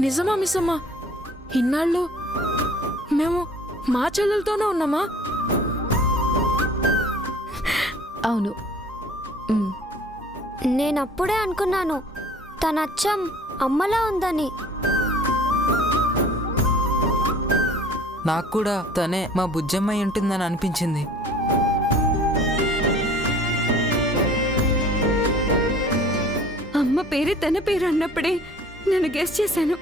నిజమా మిస్సమ్మా? ఇన్నాళ్ళు మేము మా చెల్లెలతోనే ఉన్నామా? అవును. నేనప్పుడే అనుకున్నాను తన అచ్చం అమ్మలా ఉందని. నాకు కూడా తనే మా బుజ్జమ్మ ఉంటుందని అనిపించింది. అమ్మ పేరే తన పేరు అన్నప్పుడే నేను గెస్ చేశాను.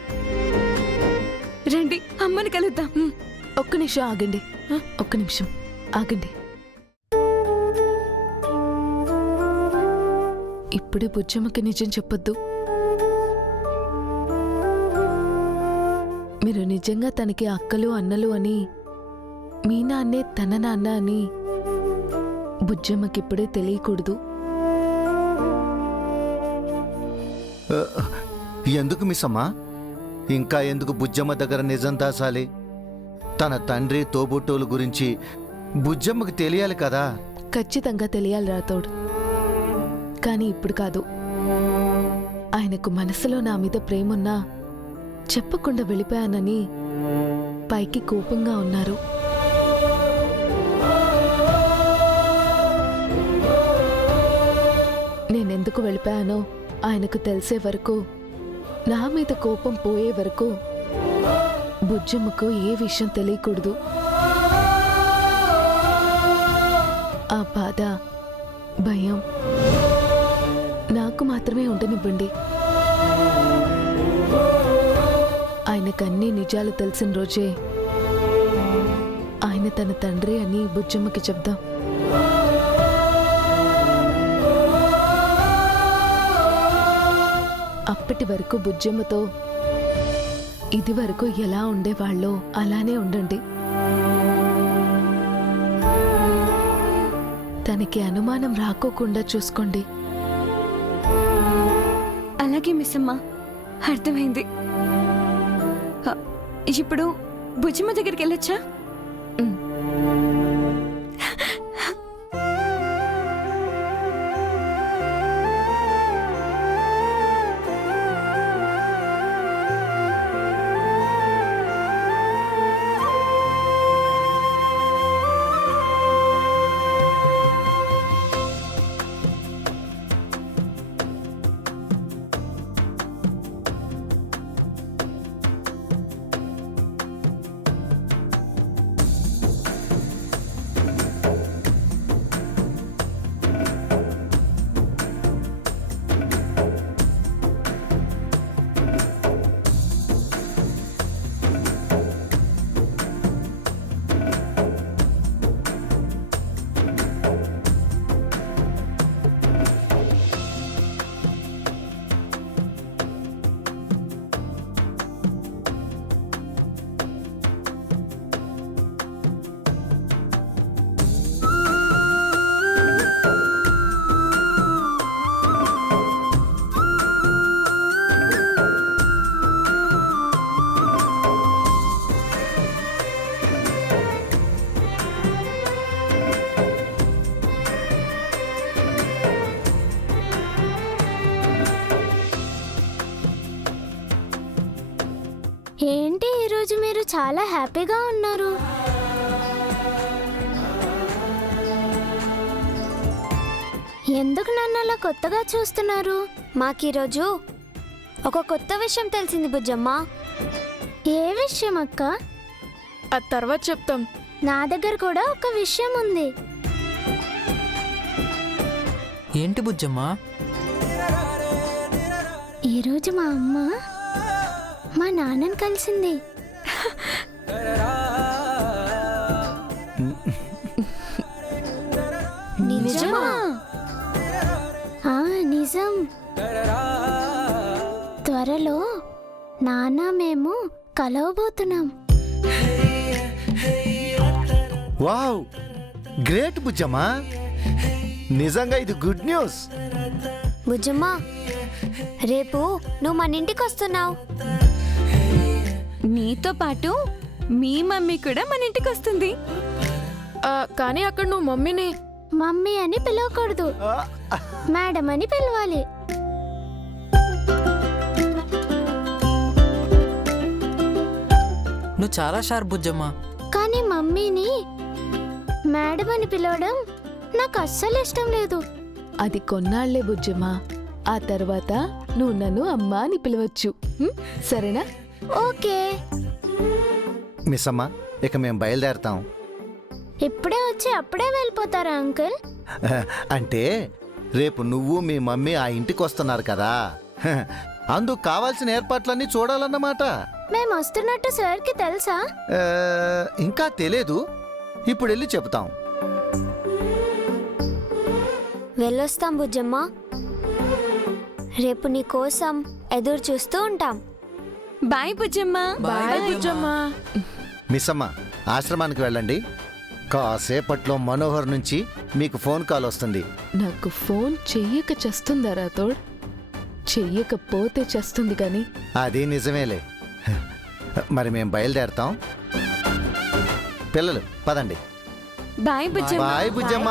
రండి అమ్మని కలుద్దాం. ఒక్క నిమిషం ఆగండి, ఒక్క నిమిషం ఆగండి. ఇప్పుడే బుజ్జమ్మకి నిజం చెప్పొద్దు. మీరు నిజంగా తనకి అక్కలు అన్నలు అని, మీ నాన్నే తన నాన్న అని బుజ్జమ్మకిప్పుడే తెలియకూడదు. ఎందుకు మిస్సమ్మా? ఇంకా ఎందుకు బుజ్జమ్మ దగ్గర నిజం దాసాలి? తన తండ్రి తోబుట్టోలు గురించి బుజ్జమ్మకి తెలియాలి కదా. ఖచ్చితంగా తెలియాలి రాతోడు, కానీ ఇప్పుడు కాదు. ఆయనకు మనసులో నా మీద ప్రేమున్నా చెప్పకుండా వెళ్ళిపోయానని పైకి కోపంగా ఉన్నారు. నేనెందుకు వెళ్ళిపోయానో ఆయనకు తెలిసే వరకు, నా మీద కోపం పోయే వరకు బుజ్జమ్మకు ఏ విషయం తెలియకూడదు. ఆ బాధ, భయం నాకు మాత్రమే ఉండనివ్వండి. ఆయనకన్నీ నిజాలు తెలిసిన రోజే ఆయన తన తండ్రి అని బుజ్జమ్మకి చెప్దాం. అప్పటి వరకు బుజ్జమ్మతో ఇది వరకు ఎలా ఉండేవాళ్ళో అలానే ఉండండి. తనకి అనుమానం రాకోకుండా చూసుకోండి. అలాగే మిస్సమ్మ, అర్థమైంది. ఇప్పుడు బుజ్జమ్మ దగ్గరికి వెళ్ళొచ్చా? ఏంటి ఈరోజు మీరు చాలా హ్యాపీగా ఉన్నారు? ఎందుకు నన్ను అలా కొత్తగా చూస్తున్నారు? మాకీరోజు ఒక కొత్త విషయం తెలిసింది బుజ్జమ్మ. ఏ విషయం అక్క? అది తర్వాత చెప్తాం. నా దగ్గర కూడా ఒక విషయం ఉంది. ఏంటి బుజ్జమ్మ? ఈరోజు మా అమ్మ మా నాన్నని కలిసింది. నిజమా? నిజం. త్వరలో నాన్న మేము కలవబోతున్నాం. Wow, great బుజ్జమ్మా. నిజంగా ఇది గుడ్ న్యూస్. బుజ్జమ్మ, రేపు నువ్వు మన ఇంటికి వస్తున్నావు. నీతో పాటు మీ మమ్మీ కూడా మన ఇంటికి వస్తుంది. కానీ అక్కడ నువ్వు మమ్మీని మమ్మీ అని పిలవకూడదు, మేడం అని పిలవాలి. నువ్వు చాలా షార్ప్ బుజ్జమ్మ. కానీ మమ్మీని మేడం అని పిలవడం నాకు అస్సలు ఇష్టం లేదు. అది కొన్నాళ్లే బుజ్జమ్మా. ఆ తర్వాత నువ్వు నన్ను అమ్మా అని పిలవచ్చు. సరేనా? ఓకే. మిస్ అమ్మ, ఇక మేము బయలుదేరతాం. ఇప్పుడే వచ్చి అప్పుడే వెళ్ళిపోతారా అంకుల్? అంటే రేపు నువ్వు మీ మమ్మీ ఆ ఇంటికి వస్తున్నారు కదా, అందుకు కావాల్సిన ఏర్పాట్లన్నీ చూడాలన్నమాట. మేము వస్తున్నట్టు సార్కి తెలుసా? ఇంకా తెలియదు, ఇప్పుడు వెళ్ళి చెప్తాం. వెళ్ళొస్తాం బుజ్జమ్మ. రేపు నీ కోసం ఎదురు చూస్తూ ఉంటాం. Bye Bujjamma. Bye Bujjamma. Miss అమ్మ, ఆశ్రమానికి వెళ్ళండి. కాసేపట్లో మనోహర్ నుంచి మీకు ఫోన్ కాల్ వస్తుంది. నాకు ఫోన్ చెయ్యక చేస్తుందా రాతోడ్? చెయ్యకపోతే చేస్తుంది కానీ. అది నిజమేలే. మరి మేము బయలుదేరతాం. పిల్లలు పదండి. Bye Bujjamma. Bye Bujjamma.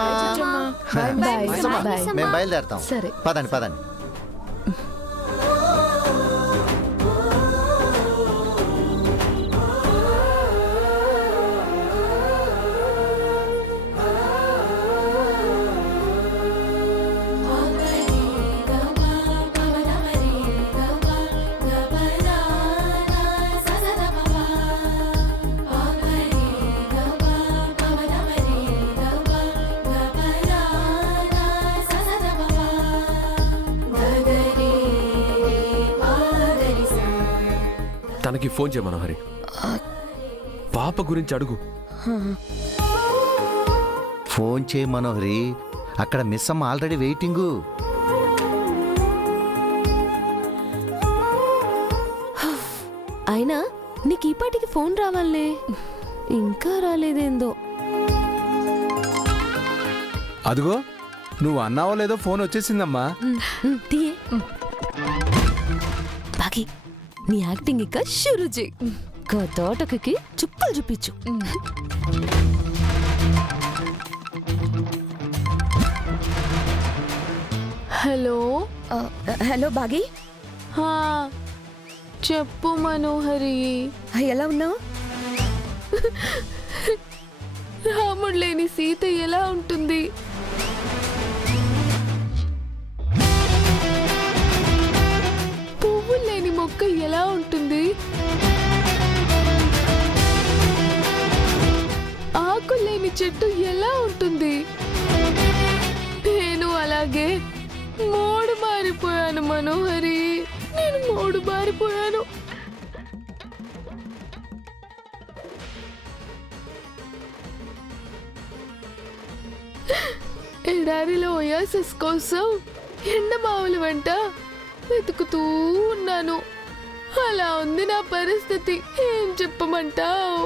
Bye miss అమ్మ, బాయ్. మేము బయలుదేరతాం. సరే. పదండి పదండి. తనకి ఫోన్ చేయ మనోహరి. పాప గురించి అడుగు. ఫోన్ చేయి మనోహరి, అక్కడ మిస్ అమ్మ ఆల్రెడీ వెయిటింగు. అయినా నీకు ఈ పాటికి ఫోన్ రావాలే, ఇంకా రాలేదేందో. అదిగో నువ్వు అన్నావో లేదో ఫోన్ వచ్చేసిందమ్మా. తీయే బాగి, నీ యాక్టింగ్ ఇక షురు చేయి. తోటకి చుక్కలు చూపించు. హలో. హలో బాగి, చెప్పు మనోహరి. ఎలా ఉన్నావు? రాముడు లేని సీత ఎలా ఉంటుంది? పువ్వులు లేని మొక్క ఎలా ఉంటుంది? ఆకులు లేని చెట్టు ఎలా ఉంటుంది? నేను అలాగే మోడు మారిపోయాను మనోహరి. నేను మోడు మారిపోయాను. ఎడారిలో ఒయాసిస్ కోసం ఎండమావుల వెంట వెతుకుతూ ఉన్నాను. అలా ఉంది నా పరిస్థితి. ఏం చెప్పమంటావు?